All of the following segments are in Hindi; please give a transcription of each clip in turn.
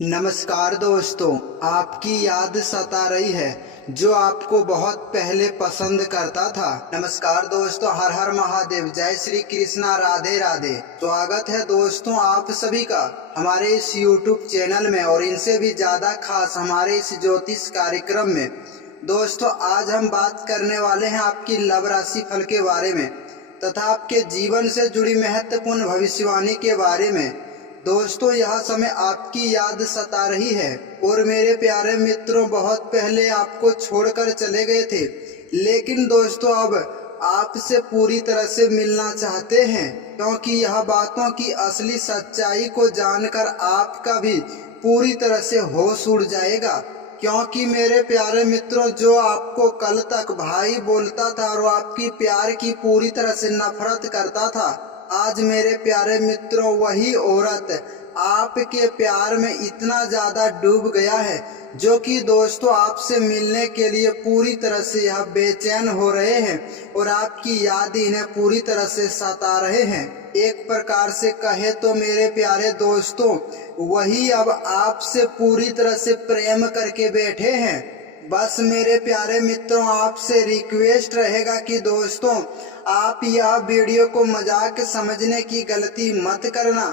नमस्कार दोस्तों, आपकी याद सता रही है जो आपको बहुत पहले पसंद करता था। नमस्कार दोस्तों, हर हर महादेव, जय श्री कृष्णा, राधे राधे। स्वागत है दोस्तों आप सभी का हमारे इस YouTube चैनल में और इनसे भी ज्यादा खास हमारे इस ज्योतिष कार्यक्रम में। दोस्तों आज हम बात करने वाले हैं आपकी लव राशि फल के बारे में तथा आपके जीवन से जुड़ी महत्वपूर्ण भविष्यवाणी के बारे में। दोस्तों यह समय आपकी याद सता रही है और मेरे प्यारे मित्रों बहुत पहले आपको छोड़कर चले गए थे, लेकिन दोस्तों अब आपसे पूरी तरह से मिलना चाहते हैं, क्योंकि यह बातों की असली सच्चाई को जानकर आपका भी पूरी तरह से होश उड़ जाएगा। क्योंकि मेरे प्यारे मित्रों, जो आपको कल तक भाई बोलता था और आपकी प्यार की पूरी तरह से नफरत करता था, आज मेरे प्यारे मित्रों वही औरत आपके प्यार में इतना ज्यादा डूब गया है जो कि दोस्तों आपसे मिलने के लिए पूरी तरह से यह बेचैन हो रहे हैं और आपकी याद इन्हें पूरी तरह से सता रहे हैं। एक प्रकार से कहे तो मेरे प्यारे दोस्तों वही अब आपसे पूरी तरह से प्रेम करके बैठे हैं। बस मेरे प्यारे मित्रों आपसे रिक्वेस्ट रहेगा कि दोस्तों आप यह वीडियो को मजाक समझने की गलती मत करना,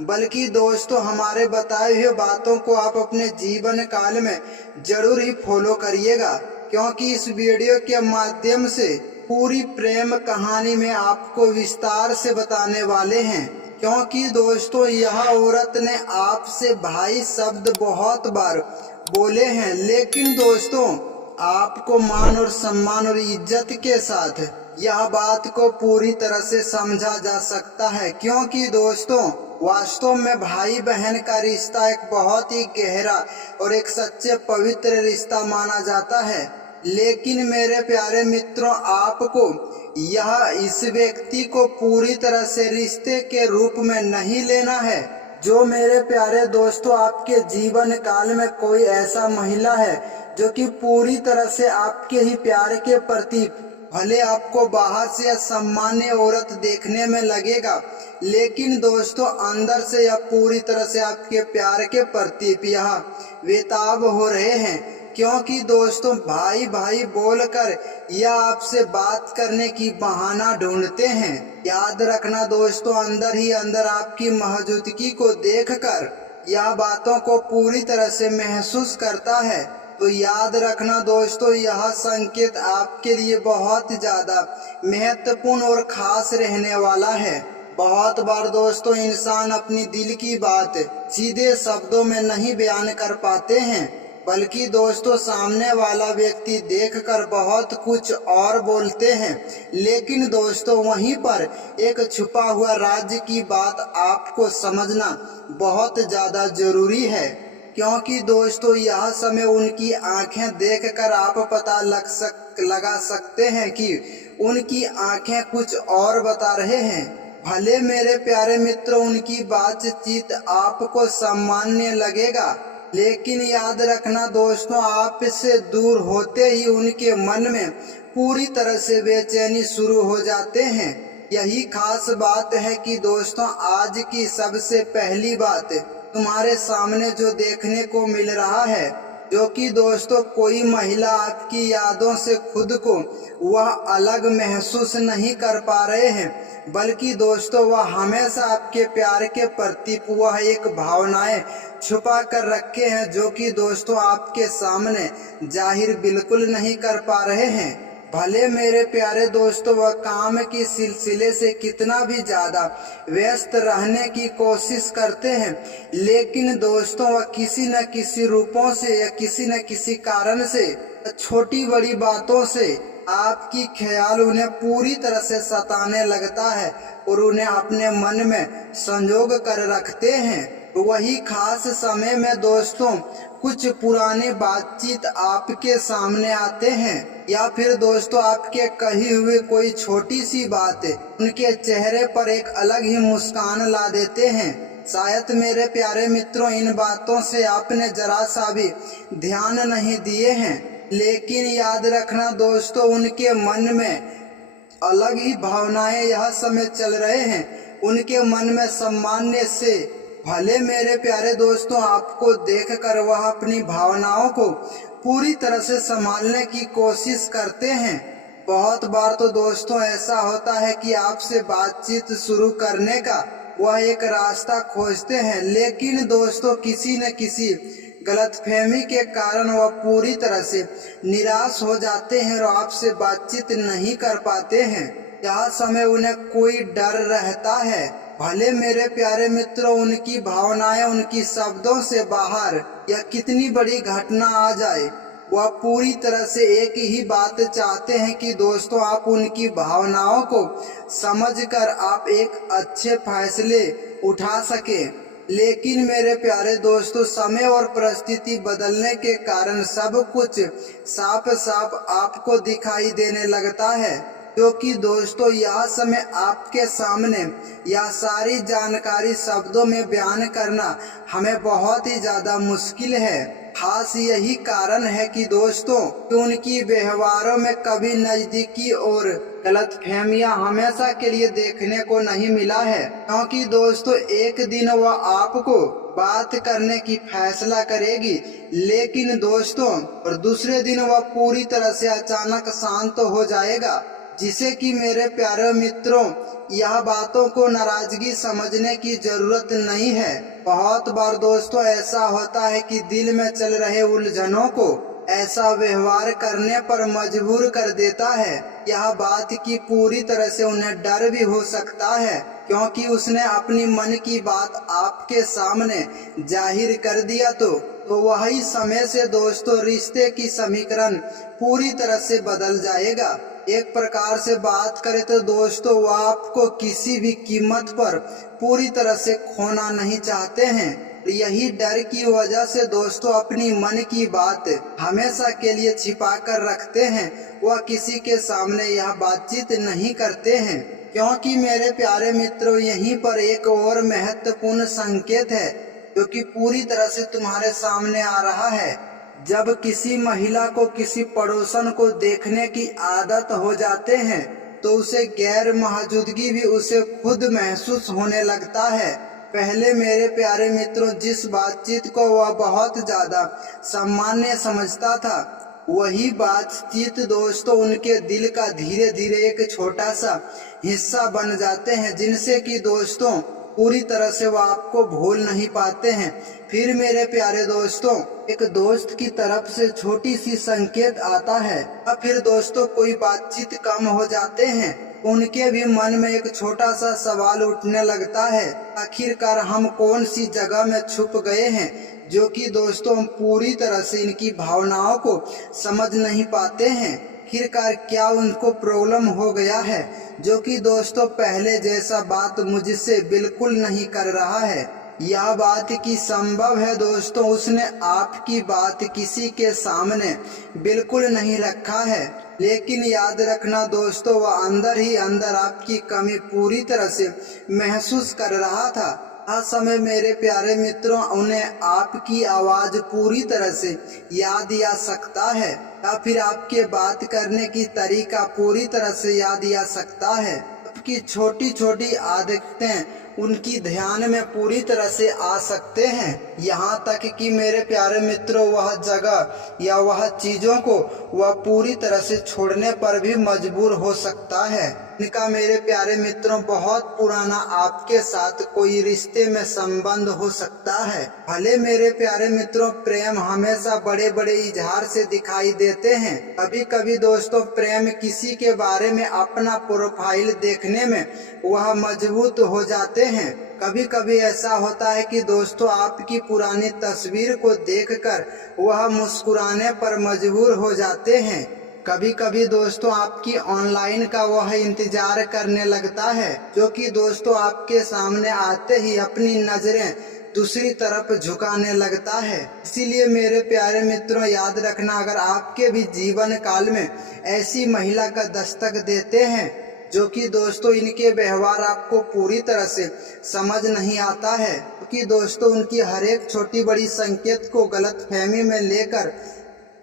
बल्कि दोस्तों हमारे बताए हुए बातों को आप अपने जीवन काल में जरूर ही फॉलो करिएगा, क्योंकि इस वीडियो के माध्यम से पूरी प्रेम कहानी में आपको विस्तार से बताने वाले हैं। क्योंकि दोस्तों यह औरत ने आपसे भाई शब्द बहुत बार बोले हैं, लेकिन दोस्तों आपको मान और सम्मान और इज्जत के साथ यह बात को पूरी तरह से समझा जा सकता है। क्योंकि दोस्तों वास्तव में भाई बहन का रिश्ता एक बहुत ही गहरा और एक सच्चे पवित्र रिश्ता माना जाता है, लेकिन मेरे प्यारे मित्रों आपको यह इस व्यक्ति को पूरी तरह से रिश्ते के रूप में नहीं लेना है। जो मेरे प्यारे दोस्तों आपके जीवन काल में कोई ऐसा महिला है जो कि पूरी तरह से आपके ही प्यार के प्रति, भले आपको बाहर से सामान्य औरत देखने में लगेगा, लेकिन दोस्तों अंदर से यह पूरी तरह से आपके प्यार के प्रति यह बेताब हो रहे हैं। क्योंकि दोस्तों भाई भाई बोलकर यह आपसे बात करने की बहाना ढूंढते हैं। याद रखना दोस्तों, अंदर ही अंदर आपकी मौजूदगी को देखकर यह बातों को पूरी तरह से महसूस करता है। तो याद रखना दोस्तों यह संकेत आपके लिए बहुत ज्यादा महत्वपूर्ण और खास रहने वाला है। बहुत बार दोस्तों इंसान अपनी दिल की बात सीधे शब्दों में नहीं बयान कर पाते हैं, बल्कि दोस्तों सामने वाला व्यक्ति देखकर बहुत कुछ और बोलते हैं, लेकिन दोस्तों वहीं पर एक छुपा हुआ राज की बात आपको समझना बहुत ज्यादा जरूरी है। क्योंकि दोस्तों यह समय उनकी आंखें देखकर आप पता लगा सकते हैं कि उनकी आंखें कुछ और बता रहे हैं। भले मेरे प्यारे मित्रों उनकी बातचीत आपको सामान्य लगेगा, लेकिन याद रखना दोस्तों आपसे दूर होते ही उनके मन में पूरी तरह से बेचैनी शुरू हो जाते हैं। यही खास बात है कि दोस्तों आज की सबसे पहली बात तुम्हारे सामने जो देखने को मिल रहा है, जो कि दोस्तों कोई महिला आपकी यादों से खुद को वह अलग महसूस नहीं कर पा रहे हैं, बल्कि दोस्तों वह हमेशा आपके प्यार के प्रति वह एक भावनाएं छुपा कर रखे हैं, जो कि दोस्तों आपके सामने जाहिर बिल्कुल नहीं कर पा रहे हैं। भले मेरे प्यारे दोस्तों वह काम की सिलसिले से कितना भी ज्यादा व्यस्त रहने की कोशिश करते हैं, लेकिन दोस्तों वह किसी न किसी रूपों से या किसी न किसी कारण से छोटी बड़ी बातों से आपकी ख्याल उन्हें पूरी तरह से सताने लगता है और उन्हें अपने मन में संजोग कर रखते हैं। वही खास समय में दोस्तों कुछ पुरानी बातचीत आपके सामने आते हैं, या फिर दोस्तों आपके कही हुए कोई छोटी सी बात उनके चेहरे पर एक अलग ही मुस्कान ला देते हैं। शायद मेरे प्यारे मित्रों इन बातों से आपने जरा सा भी ध्यान नहीं दिए हैं, लेकिन याद रखना दोस्तों उनके मन में अलग ही भावनाएं यह समय चल रहे हैं। उनके मन में सामान्य से भले मेरे प्यारे दोस्तों आपको देखकर वह अपनी भावनाओं को पूरी तरह से संभालने की कोशिश करते हैं। बहुत बार तो दोस्तों ऐसा होता है कि आपसे बातचीत शुरू करने का वह एक रास्ता खोजते हैं, लेकिन दोस्तों किसी न किसी गलतफहमी के कारण वह पूरी तरह से निराश हो जाते हैं और आपसे बातचीत नहीं कर पाते हैं। यह समय उन्हें कोई डर रहता है। भले मेरे प्यारे मित्रों उनकी भावनाएं उनकी शब्दों से बाहर या कितनी बड़ी घटना आ जाए, वह पूरी तरह से एक ही बात चाहते हैं कि दोस्तों आप उनकी भावनाओं को समझकर आप एक अच्छे फैसले उठा सकें। लेकिन मेरे प्यारे दोस्तों समय और परिस्थिति बदलने के कारण सब कुछ साफ साफ आपको दिखाई देने लगता है, क्योंकि दोस्तों यह समय आपके सामने यह सारी जानकारी शब्दों में बयान करना हमें बहुत ही ज्यादा मुश्किल है। खास यही कारण है कि दोस्तों उनकी व्यवहारों में कभी नजदीकी और गलतफहमियां हमेशा के लिए देखने को नहीं मिला है, क्योंकि दोस्तों एक दिन वह आपको बात करने की फैसला करेगी, लेकिन दोस्तों और दूसरे दिन वह पूरी तरह से अचानक शांत हो जाएगा, जिसे कि मेरे प्यारे मित्रों यह बातों को नाराजगी समझने की जरूरत नहीं है। बहुत बार दोस्तों ऐसा होता है कि दिल में चल रहे उलझनों को ऐसा व्यवहार करने पर मजबूर कर देता है। यह बात की पूरी तरह से उन्हें डर भी हो सकता है, क्योंकि उसने अपनी मन की बात आपके सामने जाहिर कर दिया तो वही समय से दोस्तों रिश्ते की समीकरण पूरी तरह से बदल जाएगा। एक प्रकार से बात करें तो दोस्तों वह आपको किसी भी कीमत पर पूरी तरह से खोना नहीं चाहते हैं। यही डर की वजह से दोस्तों अपनी मन की बात हमेशा के लिए छिपा कर रखते हैं। वह किसी के सामने यह बातचीत नहीं करते हैं, क्योंकि मेरे प्यारे मित्रों यहीं पर एक और महत्वपूर्ण संकेत है जो कि पूरी तरह से तुम्हारे सामने आ रहा है। जब किसी महिला को किसी पड़ोसन को देखने की आदत हो जाते हैं तो उसे गैर मौजूदगी भी उसे खुद महसूस होने लगता है। पहले मेरे प्यारे मित्रों जिस बातचीत को वह बहुत ज्यादा सामान्य समझता था, वही बातचीत दोस्तों उनके दिल का धीरे धीरे एक छोटा सा हिस्सा बन जाते हैं, जिनसे कि दोस्तों पूरी तरह से वह आपको भूल नहीं पाते हैं। फिर मेरे प्यारे दोस्तों एक दोस्त की तरफ से छोटी सी संकेत आता है, और फिर दोस्तों कोई बातचीत कम हो जाते हैं, उनके भी मन में एक छोटा सा सवाल उठने लगता है, आखिरकार हम कौन सी जगह में छुप गए हैं, जो कि दोस्तों हम पूरी तरह से इनकी भावनाओं को समझ नहीं पाते हैं। आखिरकार क्या उनको प्रॉब्लम हो गया है जो कि दोस्तों पहले जैसा बात मुझसे बिल्कुल नहीं कर रहा है। यह बात की संभव है दोस्तों उसने आपकी बात किसी के सामने बिल्कुल नहीं रखा है, लेकिन याद रखना दोस्तों वह अंदर ही अंदर आपकी कमी पूरी तरह से महसूस कर रहा था। हर समय मेरे प्यारे मित्रों उन्हें आपकी आवाज पूरी तरह से याद आ सकता है, या फिर आपके बात करने की तरीका पूरी तरह से याद आ सकता है। आपकी छोटी छोटी आदतें उनकी ध्यान में पूरी तरह से आ सकते हैं, यहाँ तक कि मेरे प्यारे मित्रों वह जगह या वह चीजों को वह पूरी तरह से छोड़ने पर भी मजबूर हो सकता है। इनका मेरे प्यारे मित्रों बहुत पुराना आपके साथ कोई रिश्ते में संबंध हो सकता है। भले मेरे प्यारे मित्रों प्रेम हमेशा बड़े बड़े इजहार से दिखाई देते हैं, कभी कभी दोस्तों प्रेम किसी के बारे में अपना प्रोफाइल देखने में वह मजबूत हो जाते हैं। कभी कभी ऐसा होता है कि दोस्तों आपकी पुरानी तस्वीर को देखकर वह मुस्कुराने पर मजबूर हो जाते हैं। कभी कभी दोस्तों आपकी ऑनलाइन का वह इंतजार करने लगता है, जो कि दोस्तों आपके सामने आते ही अपनी नजरें दूसरी तरफ झुकाने लगता है। इसीलिए मेरे प्यारे मित्रों याद रखना, अगर आपके भी जीवन काल में ऐसी महिला का दस्तक देते हैं जो कि दोस्तों इनके व्यवहार आपको पूरी तरह से समझ नहीं आता है, क्योंकि दोस्तों उनकी हर एक छोटी बड़ी संकेत को गलतफहमी में लेकर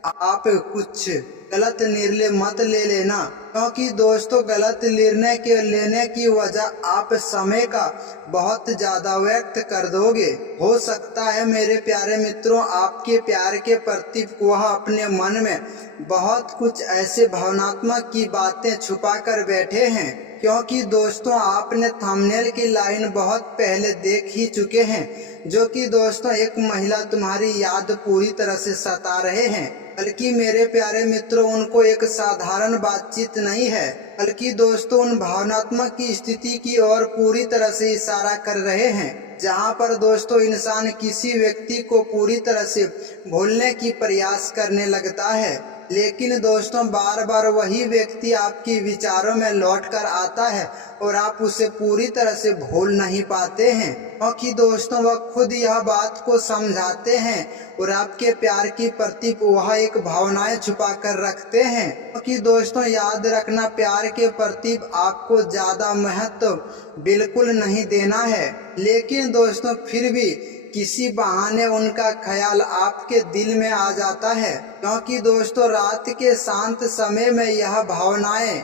आप कुछ गलत निर्णय मत ले लेना, क्योंकि दोस्तों गलत निर्णय के लेने की वजह आप समय का बहुत ज्यादा व्यक्त कर दोगे। हो सकता है मेरे प्यारे मित्रों, आपके प्यार के प्रति वह अपने मन में बहुत कुछ ऐसे भावनात्मक की बातें छुपा कर बैठे हैं, क्योंकि दोस्तों आपने थंबनेल की लाइन बहुत पहले देख ही चुके हैं, जो कि दोस्तों एक महिला तुम्हारी याद पूरी तरह से सता रहे हैं। बल्कि मेरे प्यारे मित्रों, उनको एक साधारण बातचीत नहीं है, बल्कि दोस्तों उन भावनात्मक की स्थिति की ओर पूरी तरह से इशारा कर रहे हैं, जहां पर दोस्तों इंसान किसी व्यक्ति को पूरी तरह से भूलने की प्रयास करने लगता है, लेकिन दोस्तों बार बार वही व्यक्ति आपकी विचारों में लौट कर आता है और आप उसे पूरी तरह से भूल नहीं पाते हैं, क्योंकि दोस्तों वह खुद यह बात को समझाते हैं और आपके प्यार की प्रति वह एक भावनाएं छुपा कर रखते हैं। क्योंकि दोस्तों याद रखना, प्यार के प्रति आपको ज्यादा महत्व बिल्कुल नहीं देना है, लेकिन दोस्तों फिर भी किसी बहाने उनका ख्याल आपके दिल में आ जाता है, क्योंकि दोस्तों रात के शांत समय में यह भावनाएं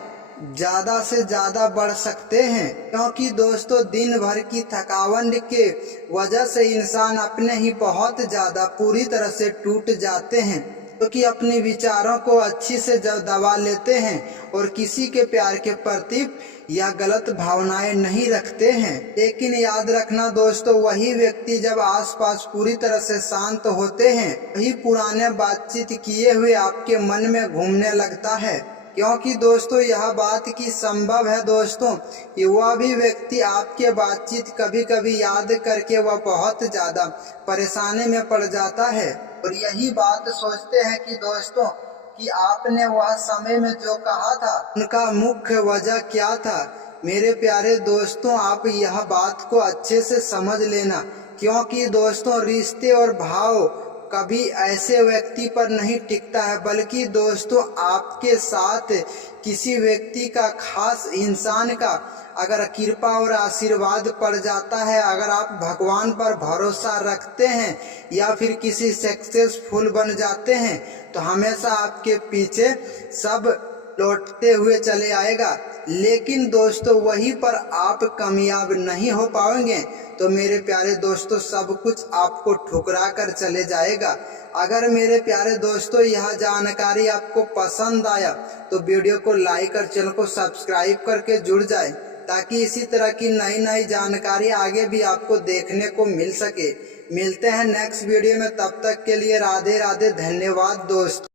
ज्यादा से ज्यादा बढ़ सकते हैं, क्योंकि दोस्तों दिन भर की थकावट के वजह से इंसान अपने ही बहुत ज्यादा पूरी तरह से टूट जाते हैं, क्योंकि अपने विचारों को अच्छी से जब दबा लेते हैं और किसी के प्यार के प्रति या गलत भावनाएं नहीं रखते हैं। लेकिन याद रखना दोस्तों, वही व्यक्ति जब आसपास पूरी तरह से शांत होते हैं, वही पुराने बातचीत किए हुए आपके मन में घूमने लगता है, क्योंकि दोस्तों यह बात की संभव है दोस्तों कि वह भी व्यक्ति आपके बातचीत कभी कभी याद करके वह बहुत ज्यादा परेशानी में पड़ जाता है और यही बात सोचते हैं कि दोस्तों कि आपने वह समय में जो कहा था उनका मुख्य वजह क्या था। मेरे प्यारे दोस्तों, आप यह बात को अच्छे से समझ लेना, क्योंकि दोस्तों रिश्ते और भाव कभी ऐसे व्यक्ति पर नहीं टिकता है, बल्कि दोस्तों आपके साथ किसी व्यक्ति का, खास इंसान का अगर कृपा और आशीर्वाद पड़ जाता है, अगर आप भगवान पर भरोसा रखते हैं या फिर किसी सक्सेसफुल बन जाते हैं, तो हमेशा आपके पीछे सब लौटते हुए चले आएगा। लेकिन दोस्तों वहीं पर आप कामयाब नहीं हो पाएंगे तो मेरे प्यारे दोस्तों सब कुछ आपको ठुकरा कर चले जाएगा। अगर मेरे प्यारे दोस्तों यह जानकारी आपको पसंद आया तो वीडियो को लाइक और चैनल को सब्सक्राइब करके जुड़ जाए, ताकि इसी तरह की नई नई जानकारी आगे भी आपको देखने को मिल सके। मिलते हैं नेक्स्ट वीडियो में, तब तक के लिए राधे राधे, धन्यवाद दोस्त।